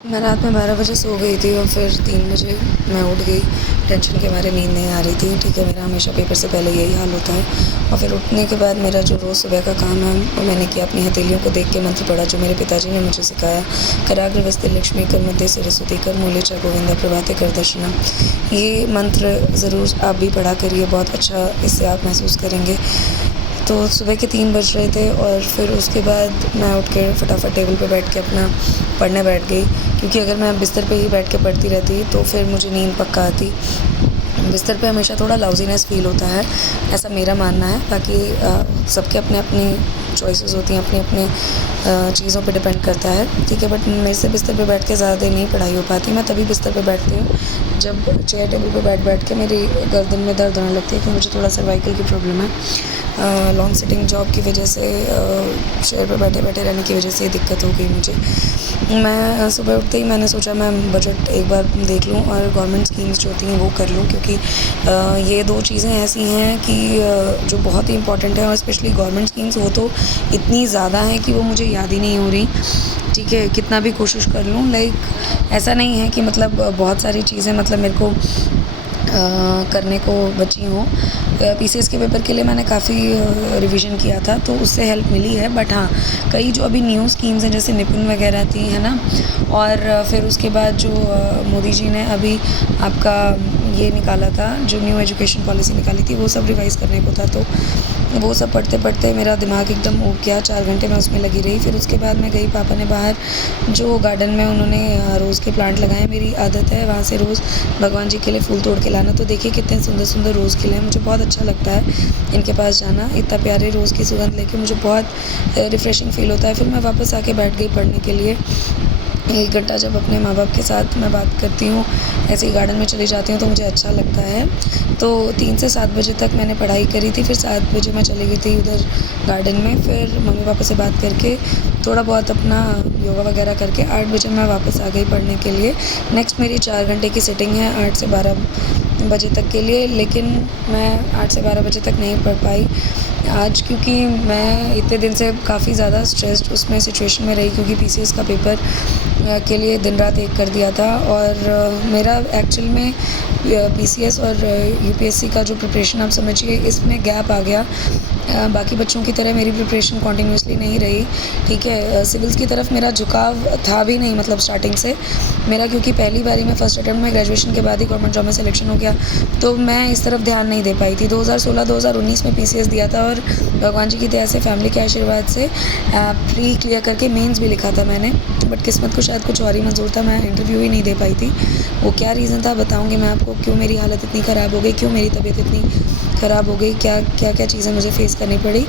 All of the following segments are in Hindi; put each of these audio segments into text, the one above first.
मैं रात में 12 बजे सो गई थी और फिर 3 बजे मैं उठ गई। टेंशन के मारे नींद नहीं आ रही थी। ठीक है, मेरा हमेशा पेपर से पहले यही हाल होता है। और फिर उठने के बाद मेरा जो रोज़ सुबह का काम है वो मैंने किया। अपनी हथेलियों को देख के मंत्र पढ़ा जो मेरे पिताजी ने मुझे सिखाया। कराग्रवस्ते लक्ष्मी कर मध्य सरस्वती कर मूले च गोविंदा प्रभाते कर दर्शनम। ये मंत्र ज़रूर आप भी पढ़ा करिए, बहुत अच्छा इससे आप महसूस करेंगे। तो सुबह के 3 बज रहे थे और फिर उसके बाद मैं उठ के फटाफट टेबल पे बैठ के अपना पढ़ने बैठ गई, क्योंकि अगर मैं बिस्तर पे ही बैठ के पढ़ती रहती तो फिर मुझे नींद पक्का आती। बिस्तर पे हमेशा थोड़ा लाउज़ीनेस फ़ील होता है, ऐसा मेरा मानना है। बाकी सबके अपनी चॉइसेस होती हैं, अपने चीज़ों पे डिपेंड करता है, ठीक है। बट मेरे से बिस्तर पे बैठ के ज़्यादा देर नहीं पढ़ाई हो पाती। मैं तभी बिस्तर पे बैठती हूँ जब चेयर टेबल पे बैठ के मेरी गर्दन में दर्द होने लगती है, क्योंकि मुझे थोड़ा सर्वाइकल की प्रॉब्लम है। लॉन्ग सिटिंग जॉब की वजह से चेयर पे बैठे रहने की वजह से ये दिक्कत हो गई मुझे। मैं सुबह उठते ही मैंने सोचा मैं बजट एक बार देख लूँ और गवर्नमेंट स्कीम्स जो होती हैं वो कर लूँ, क्योंकि ये 2 चीज़ें ऐसी हैं कि जो बहुत ही इम्पॉर्टेंट है। और स्पेशली गवर्नमेंट स्कीम्स वो तो इतनी ज़्यादा हैं कि वो मुझे याद ही नहीं हो रही, ठीक है, कितना भी कोशिश कर लूँ। लाइक ऐसा नहीं है कि मतलब बहुत सारी चीज़ें मतलब मेरे को करने को बची हों। पीसीएस के पेपर के लिए मैंने काफ़ी रिवीजन किया था, तो उससे हेल्प मिली है। बट हाँ, कई जो अभी न्यू स्कीम्स हैं जैसे निपुण वगैरह थी, है ना। और फिर उसके बाद जो मोदी जी ने अभी आपका ये निकाला था, जो न्यू एजुकेशन पॉलिसी निकाली थी, वो सब रिवाइज़ करने को था। तो वो सब पढ़ते पढ़ते मेरा दिमाग एकदम ऊब गया। 4 घंटे मैं उसमें लगी रही। फिर उसके बाद मैं गई, पापा ने बाहर जो गार्डन में उन्होंने रोज़ के प्लांट लगाए हैं। मेरी आदत है वहाँ से रोज़ भगवान जी के लिए फूल तोड़ के लाना। तो देखिए कितने सुंदर सुंदर रोज़ खिले हैं। मुझे बहुत अच्छा लगता है इनके पास जाना। इतना प्यारे रोज़ की सुगंध लेके मुझे बहुत रिफ़्रेशिंग फ़ील होता है। फिर मैं वापस आके बैठ गई पढ़ने के लिए। 1 घंटा जब अपने माँ बाप के साथ मैं बात करती हूँ, ऐसे ही गार्डन में चली जाती हूँ, तो मुझे अच्छा लगता है। तो 3 से 7 बजे तक मैंने पढ़ाई करी थी। फिर 7 बजे मैं चली गई थी उधर गार्डन में। फिर मम्मी पापा से बात करके थोड़ा बहुत अपना योगा वगैरह करके 8 बजे मैं वापस आ गई पढ़ने के लिए। नेक्स्ट मेरी 4 घंटे की सिटिंग है 8 से 12 बजे तक के लिए, लेकिन मैं 8 से 12 बजे तक नहीं पढ़ पाई आज, क्योंकि मैं इतने दिन से काफ़ी ज़्यादा स्ट्रेस्ड उसमें सिचुएशन में रही, क्योंकि पीसीएस का पेपर के लिए दिन रात एक कर दिया था। और मेरा एक्चुअल में पीसीएस और यूपीएससी का जो प्रिपरेशन आप समझिए इसमें गैप आ गया। बाकी बच्चों की तरह मेरी प्रिपरेशन कॉन्टिन्यूसली नहीं रही, ठीक है। सिविल्स की तरफ मेरा झुकाव था भी नहीं, मतलब स्टार्टिंग से मेरा, क्योंकि पहली बारी में फर्स्ट अटेम्प्ट में ग्रेजुएशन के बाद ही गवर्नमेंट जॉब में सिलेक्शन हो गया, तो मैं इस तरफ ध्यान नहीं दे पाई थी। 2016-2019 में पीसीएस दिया था और भगवान जी की दया से, फैमिली के आशीर्वाद से प्री क्लियर करके मेंस भी लिखा था मैंने। बट किस्मत को शायद कुछ और ही मंजूर था, मैं इंटरव्यू ही नहीं दे पाई थी। वो क्या रीज़न था बताऊँगी मैं आपको, क्यों मेरी हालत इतनी ख़राब हो गई, क्यों मेरी तबीयत इतनी ख़राब हो गई, क्या चीज़ें मुझे फ़ेस करनी पड़ी,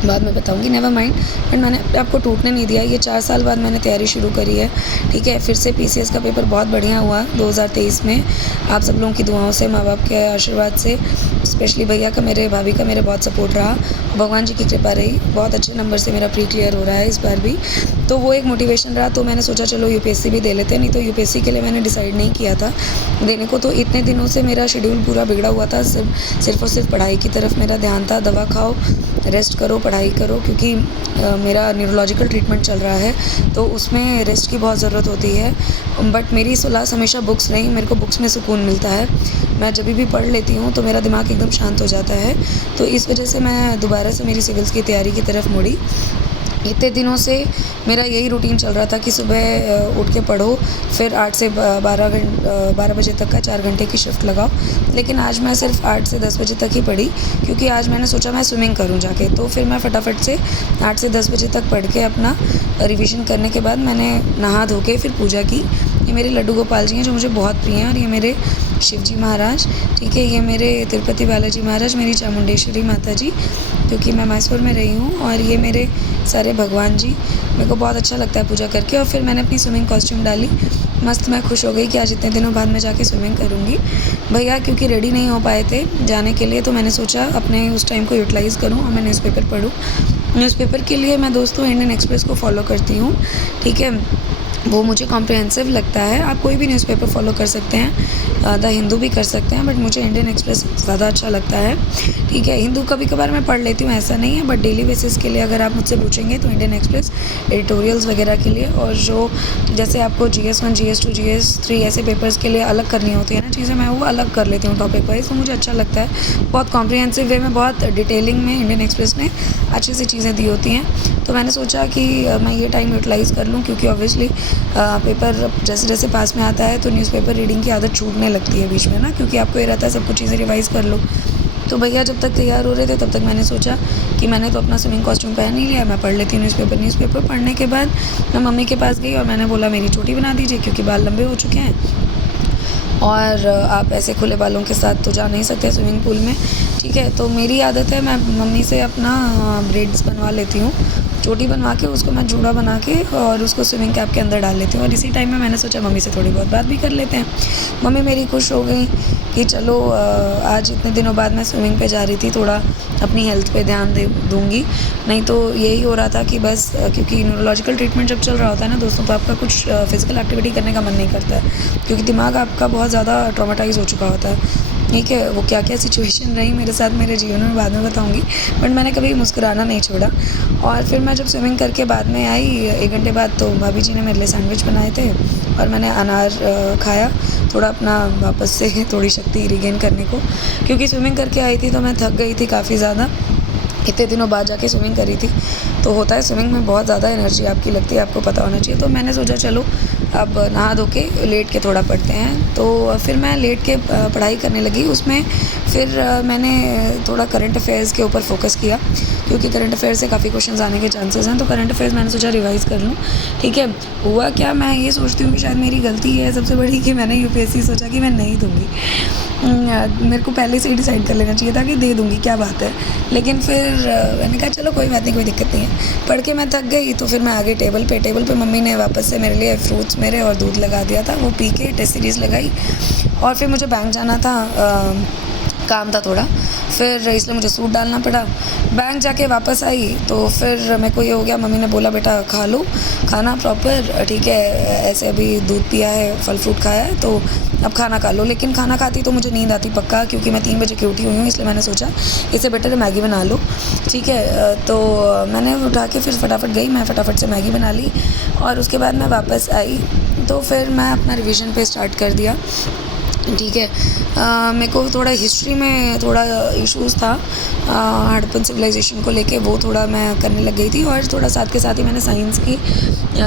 बाद में बताऊँगी। Never mind. बट मैंने अपने आप को टूटने नहीं दिया। ये 4 साल बाद मैंने तैयारी शुरू करी है, ठीक है। फिर से पीसीएस का पेपर बहुत बढ़िया हुआ 2023 में, आप सब लोगों की दुआओं से, माँ बाप के आशीर्वाद से, स्पेशली भैया का, मेरे भाभी का मेरे बहुत सपोर्ट रहा, भगवान जी की कृपा रही। बहुत अच्छे नंबर से मेरा प्री क्लियर हो रहा है इस बार भी, तो वो एक मोटिवेशन रहा। तो मैंने सोचा चलो यूपीएससी भी दे लेते हैं। नहीं तो यूपीएससी के लिए मैंने डिसाइड नहीं किया था देने को। तो इतने दिनों से मेरा शेड्यूल पूरा बिगड़ा हुआ था, सिर्फ और सिर्फ पढ़ाई की तरफ मेरा ध्यान था। दवा खाओ, रेस्ट करो, पढ़ाई करो, क्योंकि मेरा न्यूरोलॉजिकल ट्रीटमेंट चल रहा है, तो उसमें रेस्ट की बहुत ज़रूरत होती है। बट मेरी सुलाह हमेशा बुक्स रही। मेरे को बुक्स में सुकून मिलता है। मैं जब भी पढ़ लेती हूँ तो मेरा दिमाग एकदम शांत हो जाता है। तो इस वजह से मैं दोबारा से मेरी सिविल्स की तैयारी की तरफ मुड़ी। इतने दिनों से मेरा यही रूटीन चल रहा था कि सुबह उठ के पढ़ो, फिर 8 से 12 बजे तक का 4 घंटे की शिफ्ट लगाओ। लेकिन आज मैं सिर्फ 8 से 10 बजे तक ही पढ़ी, क्योंकि आज मैंने सोचा मैं स्विमिंग करूं जाके। तो फिर मैं फटाफट से 8 से 10 बजे तक पढ़ के अपना रिवीजन करने के बाद मैंने नहा धो के फिर पूजा की। ये मेरे लड्डू गोपाल जी हैं जो मुझे बहुत प्रिय हैं, और ये मेरे शिव जी महाराज, ठीक है, ये मेरे तिरुपति बालाजी महाराज, मेरी चामुंडेश्वरी माता जी, क्योंकि मैं मैसूर में रही हूँ, और ये मेरे सारे भगवान जी। मेरे को बहुत अच्छा लगता है पूजा करके। और फिर मैंने अपनी स्विमिंग कॉस्ट्यूम डाली, मस्त। मैं खुश हो गई कि आज इतने दिनों बाद मैं जाके स्विमिंग करूँगी। भैया क्योंकि रेडी नहीं हो पाए थे जाने के लिए, तो मैंने सोचा अपने उस टाइम को यूटिलाइज़ करूँ और मैं न्यूज़पेपर पढूँ। न्यूज़पेपर के लिए मैं दोस्तों इंडियन एक्सप्रेस को फॉलो करती हूँ, ठीक है। वो मुझे कॉम्प्रिहेंसिव लगता है। आप कोई भी न्यूज़पेपर फॉलो कर सकते हैं, द हिंदू भी कर सकते हैं, बट मुझे इंडियन एक्सप्रेस ज़्यादा अच्छा लगता है। ठीक है, हिंदू कभी कभार मैं पढ़ लेती हूँ, ऐसा नहीं है, बट डेली बेसिस के लिए अगर आप मुझसे पूछेंगे तो इंडियन एक्सप्रेस एडिटोरियल्स वगैरह के लिए, और जो जैसे आपको GS1 GS2 GS3 ऐसे पेपर्स के लिए अलग करनी होती है ना चीज़ें, मैं वो अलग कर लेती हूँ टॉपिक वाइज, तो मुझे अच्छा लगता है। बहुत कॉम्प्रिहेंसिव वे में, बहुत डिटेलिंग में इंडियन एक्सप्रेस ने अच्छी सी चीज़ें दी होती हैं। तो मैंने सोचा कि मैं ये टाइम यूटिलाइज़ कर लूँ, क्योंकि ऑब्वियसली पेपर जैसे जैसे पास में आता है तो न्यूज़पेपर रीडिंग की आदत छूटने लगती है बीच में ना, क्योंकि आपको ये रहता है सब कुछ चीज़ें रिवाइज़ कर लो। तो भैया जब तक तैयार हो रहे थे तब तक मैंने सोचा कि मैंने तो अपना स्विमिंग कॉस्ट्यूम पहन ही लिया, मैं पढ़ लेती हूँ न्यूज़पेपर पढ़ने के बाद मैं मम्मी के पास गई और मैंने बोला मेरी चोटी बना दीजिए, क्योंकि बाल लंबे हो चुके हैं और आप ऐसे खुले बालों के साथ तो जा नहीं सकते स्विमिंग पूल में। ठीक है, तो मेरी आदत है मैं मम्मी से अपना ब्रेड्स बनवा लेती हूँ, चोटी बनवा के उसको मैं जूड़ा बना के और उसको स्विमिंग कैप के अंदर डाल लेती हूँ। और इसी टाइम में मैंने सोचा मम्मी से थोड़ी बहुत बात भी कर लेते हैं। मम्मी मेरी खुश हो गई कि चलो आज इतने दिनों बाद मैं स्विमिंग पे जा रही थी, थोड़ा अपनी हेल्थ पे ध्यान दूँगी। नहीं तो यही हो रहा था कि बस क्योंकि न्यूरोलॉजिकल ट्रीटमेंट जब चल रहा होता है ना दोस्तों, तो आपका कुछ फिज़िकल एक्टिविटी करने का मन नहीं करता है, क्योंकि दिमाग आपका बहुत ज़्यादा ट्रॉमेटाइज़ हो चुका होता है। ठीक है, वो क्या क्या सिचुएशन रही मेरे साथ मेरे जीवन में बाद में बताऊंगी, बट मैंने कभी मुस्कुराना नहीं छोड़ा। और फिर मैं जब स्विमिंग करके बाद में आई 1 घंटे बाद, तो भाभी जी ने मेरे लिए सैंडविच बनाए थे और मैंने अनार खाया, थोड़ा अपना वापस से थोड़ी शक्ति रिगेन करने को, क्योंकि स्विमिंग करके आई थी तो मैं थक गई थी काफ़ी ज़्यादा, इतने दिनों बाद जाके स्विमिंग करी थी। तो होता है स्विमिंग में बहुत ज़्यादा एनर्जी आपकी लगती है, आपको पता होना चाहिए। तो मैंने सोचा चलो अब नहा धो के लेट के थोड़ा पढ़ते हैं, तो फिर मैं लेट के पढ़ाई करने लगी। उसमें फिर मैंने थोड़ा करंट अफेयर्स के ऊपर फोकस किया, क्योंकि करंट अफेयर्स से काफ़ी क्वेश्चंस आने के चांसेस हैं, तो करंट अफेयर्स मैंने सोचा रिवाइज़ कर लूँ। ठीक है, हुआ क्या, मैं ये सोचती हूँ कि शायद मेरी गलती है सबसे बड़ी कि मैंने UPSC सोचा कि मैं नहीं दूँगी। मेरे को पहले से ही डिसाइड कर लेना चाहिए था कि दे दूँगी, क्या बात है। लेकिन फिर मैंने कहा चलो कोई बात नहीं, कोई दिक्कत नहीं है। पढ़ के मैं थक गई तो फिर मैं आ गई टेबल पे मम्मी ने वापस से मेरे लिए फ्रूट्स मेरे और दूध लगा दिया था, वो पी के टेस्ट सीरीज़ लगाई। और फिर मुझे बैंक जाना था, काम था थोड़ा, फिर इसलिए मुझे सूट डालना पड़ा। बैंक जाके वापस आई तो फिर मेरे को ये हो गया, मम्मी ने बोला बेटा खा लो खाना प्रॉपर, ठीक है, ऐसे अभी दूध पिया है, फल फ्रूट खाया है, तो अब खाना खा लो। लेकिन खाना खाती तो मुझे नींद आती पक्का, क्योंकि मैं 3 बजे की उठी हुई हूँ, इसलिए मैंने सोचा इससे बेटर है मैगी बना लो। ठीक है, तो मैंने उठा के फिर फटाफट गई, मैं फटाफट से मैगी बना ली और उसके बाद मैं वापस आई, तो फिर मैं अपना रिवीजन पे स्टार्ट कर दिया। ठीक है, मेरे को थोड़ा हिस्ट्री में थोड़ा इश्यूज़ था, हड़प्पन सिविलाइजेशन को लेके, वो थोड़ा मैं करने लग गई थी। और थोड़ा साथ के साथ ही मैंने साइंस की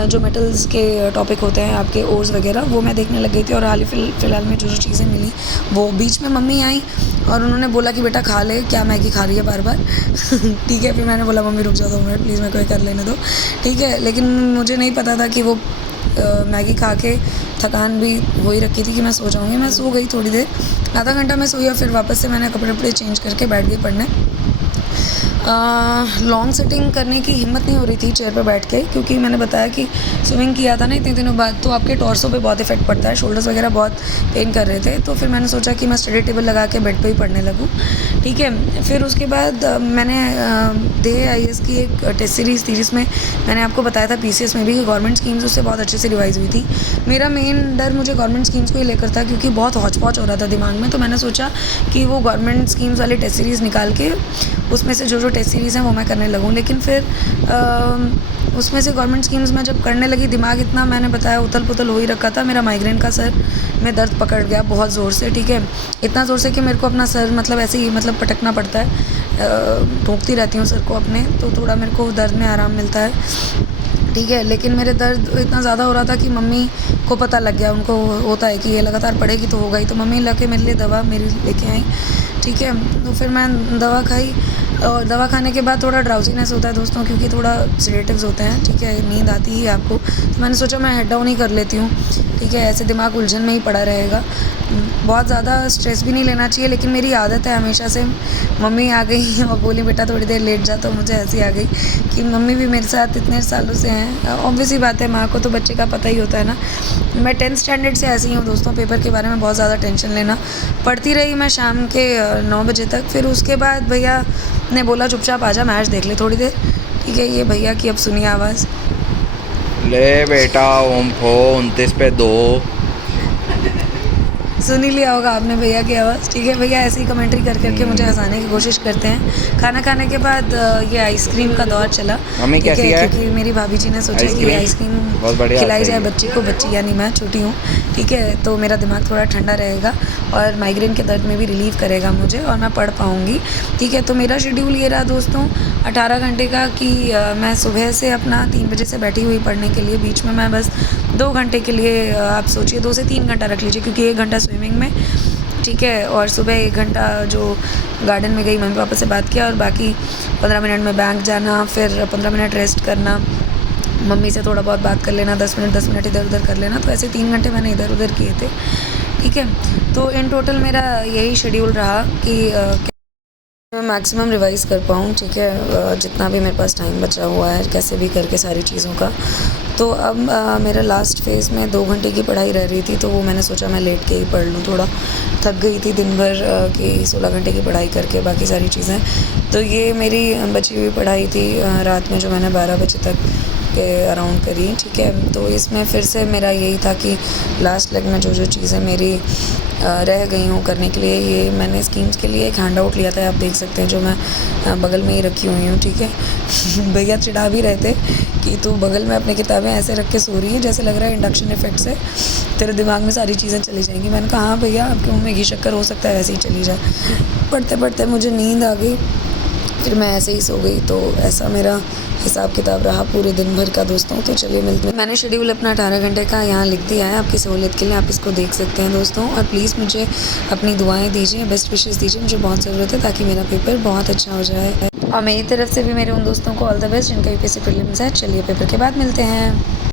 जो मेटल्स के टॉपिक होते हैं आपके ओर्स वगैरह, वो मैं देखने लग गई थी। और हाल ही फ़िलहाल में जो चीज़ें मिली, वो बीच में मम्मी आई और उन्होंने बोला कि बेटा खा ले, क्या मैगी खा रही है बार बार। ठीक है, फिर मैंने बोला मम्मी रुक जाओ 2 मिनट प्लीज़, मेरे को ये कर लेने दो। ठीक है, लेकिन मुझे नहीं पता था कि वो मैगी खा के थकान भी वही रखी थी कि मैं सो जाऊँगी। मैं सो गई थोड़ी देर, आधा घंटा मैं सोई और फिर वापस से मैंने कपड़े वपड़े चेंज करके बैठ गई पढ़ने। लॉन्ग सिटिंग करने की हिम्मत नहीं हो रही थी चेयर पर बैठ के, क्योंकि मैंने बताया कि स्विमिंग किया था ना इतने दिनों बाद, तो आपके टॉर्सो पे बहुत इफेक्ट पड़ता है, शोल्डर्स वगैरह बहुत पेन कर रहे थे। तो फिर मैंने सोचा कि मैं स्टडी टेबल लगा के बेड पे ही पढ़ने लगूँ। ठीक है, फिर उसके बाद मैंने DAIS की एक टेस्ट सीरीज़ थी, जिसमें मैंने आपको बताया था PCS में भी कि गवर्नमेंट स्कीम्स उससे बहुत अच्छे से रिवाइज़ हुई थी। मेरा मेन डर मुझे गवर्नमेंट स्कीम्स को ही लेकर था, क्योंकि बहुत हौच पौच हो रहा था दिमाग में। तो मैंने सोचा कि वो गवर्नमेंट स्कीम्स वाली टेस्ट सीरीज़ निकाल के उसमें से जो टेस्ट सीरीज़ हैं वो मैं करने लगूँ। लेकिन फिर उसमें से गवर्नमेंट स्कीम्स में जब करने लगी, दिमाग इतना मैंने बताया उथल पुथल हो ही रखा था। मेरा माइग्रेन का सर में दर्द पकड़ गया बहुत ज़ोर से। ठीक है, इतना ज़ोर से कि मेरे को अपना सर मतलब ऐसे ही मतलब पटकना पड़ता है, ठोकती रहती हूँ सर को अपने, तो थोड़ा मेरे को दर्द में आराम मिलता है। ठीक है, लेकिन मेरे दर्द इतना ज़्यादा हो रहा था कि मम्मी को पता लग गया, उनको होता है कि ये लगातार पड़ेगी तो होगा ही, तो मम्मी ला के मेरे लिए दवा मेरी लेके आई। ठीक है, तो फिर मैं दवा खाई और दवा खाने के बाद थोड़ा ड्राउजीनेस होता है दोस्तों, क्योंकि थोड़ा सेडेटिव्स होते हैं। ठीक है, नींद आती ही आपको, तो मैंने सोचा मैं हेड डाउन ही कर लेती हूँ। ठीक है, ऐसे दिमाग उलझन में ही पड़ा रहेगा, बहुत ज़्यादा स्ट्रेस भी नहीं लेना चाहिए। लेकिन मेरी आदत है हमेशा से, मम्मी आ गई और बोली बेटा थोड़ी देर लेट जा, तो मुझे ऐसी आ गई कि मम्मी भी मेरे साथ इतने सालों से हैं। ऑब्वियसली बात है, माँ को तो बच्चे का पता ही होता है ना। मैं 10th स्टैंडर्ड से ऐसी हूँ दोस्तों, पेपर के बारे में बहुत ज़्यादा टेंशन लेना। पढ़ती रही मैं शाम के 9 बजे तक। फिर उसके बाद भैया ने बोला चुपचाप आजा मैच देख ले थोड़ी देर। ठीक है, ये भैया की अब सुनिए आवाज़। ले बेटा ओम फो 29 पे 2। सुन ही लिया होगा आपने भैया की आवाज़। ठीक है, भैया ऐसे ही कमेंट्री कर करके मुझे हंसाने की कोशिश करते हैं। खाना खाने के बाद ये आइसक्रीम का दौर चला। मम्मी ठीक कैसी है, है? क्योंकि मेरी भाभी जी ने सोचा कि आइसक्रीम बहुत बढ़िया खिलाई सही जाए है। बच्ची को, बच्ची यानी मैं छोटी हूँ। ठीक है, तो मेरा दिमाग थोड़ा ठंडा रहेगा और माइग्रेन के दर्द में भी रिलीव करेगा मुझे और मैं पढ़ पाऊँगी। ठीक है, तो मेरा शेड्यूल ये रहा दोस्तों 18 घंटे का कि मैं सुबह से अपना 3 बजे से बैठी हुई पढ़ने के लिए, बीच में मैं बस 2 घंटे के लिए आप सोचिए 2 से 3 घंटा रख लीजिए, क्योंकि 1 घंटा स्विमिंग में। ठीक है, और सुबह 1 घंटा जो गार्डन में गई, मम्मी पापा से बात किया और बाकी 15 मिनट में बैंक जाना, फिर 15 मिनट रेस्ट करना, मम्मी से थोड़ा बहुत बात कर लेना, 10 मिनट इधर उधर कर लेना। तो ऐसे 3 घंटे मैंने इधर उधर किए थे। ठीक है, तो इन टोटल मेरा यही शेड्यूल रहा कि मैं मैक्सिमम रिवाइज़ कर पाऊँ। ठीक है, जितना भी मेरे पास टाइम बचा हुआ है कैसे भी करके सारी चीज़ों का। तो अब मेरा लास्ट फेज़ में 2 घंटे की पढ़ाई रह रही थी, तो वो मैंने सोचा मैं लेट के ही पढ़ लूँ। थोड़ा थक गई थी दिन भर की 16 घंटे की पढ़ाई करके, बाकी सारी चीज़ें। तो ये मेरी बची हुई पढ़ाई थी रात में, जो मैंने 12 बजे तक के अराउंड करी। ठीक है, तो इसमें फिर से मेरा यही था कि लास्ट लेग में जो जो चीज़ें मेरी रह गई हूँ करने के लिए, ये मैंने स्कीम्स के लिए एक हैंड आउट लिया था, आप देख सकते हैं, जो मैं बगल में ही रखी हुई हूँ। ठीक है, भैया चिढ़ा भी रहे थे कि तू बगल में अपनी किताबें ऐसे रख के सो रही है जैसे लग रहा है इंडक्शन इफेक्ट से तेरे दिमाग में सारी चीज़ें चली जाएंगी। मैंने कहा हाँ भैया, आपके मुँह में घी शक्कर हो सकता है वैसे ही चली जाए। पढ़ते पढ़ते मुझे नींद आ गई, फिर मैं ऐसे ही सो गई। तो ऐसा मेरा हिसाब किताब रहा पूरे दिन भर का दोस्तों। तो चलिए मिलते हैं। मैंने शेड्यूल अपना 18 घंटे का यहाँ लिख दिया है आपकी सहूलियत के लिए, आप इसको देख सकते हैं दोस्तों। और प्लीज़ मुझे अपनी दुआएं दीजिए, बेस्ट विशेस दीजिए, मुझे बहुत ज़रूरत है ताकि मेरा पेपर बहुत अच्छा हो जाए। और मेरी तरफ से भी मेरे उन दोस्तों को ऑल द बेस्ट जिनका यूपीएससी प्रीलिम्स है। चलिए पेपर के बाद मिलते हैं।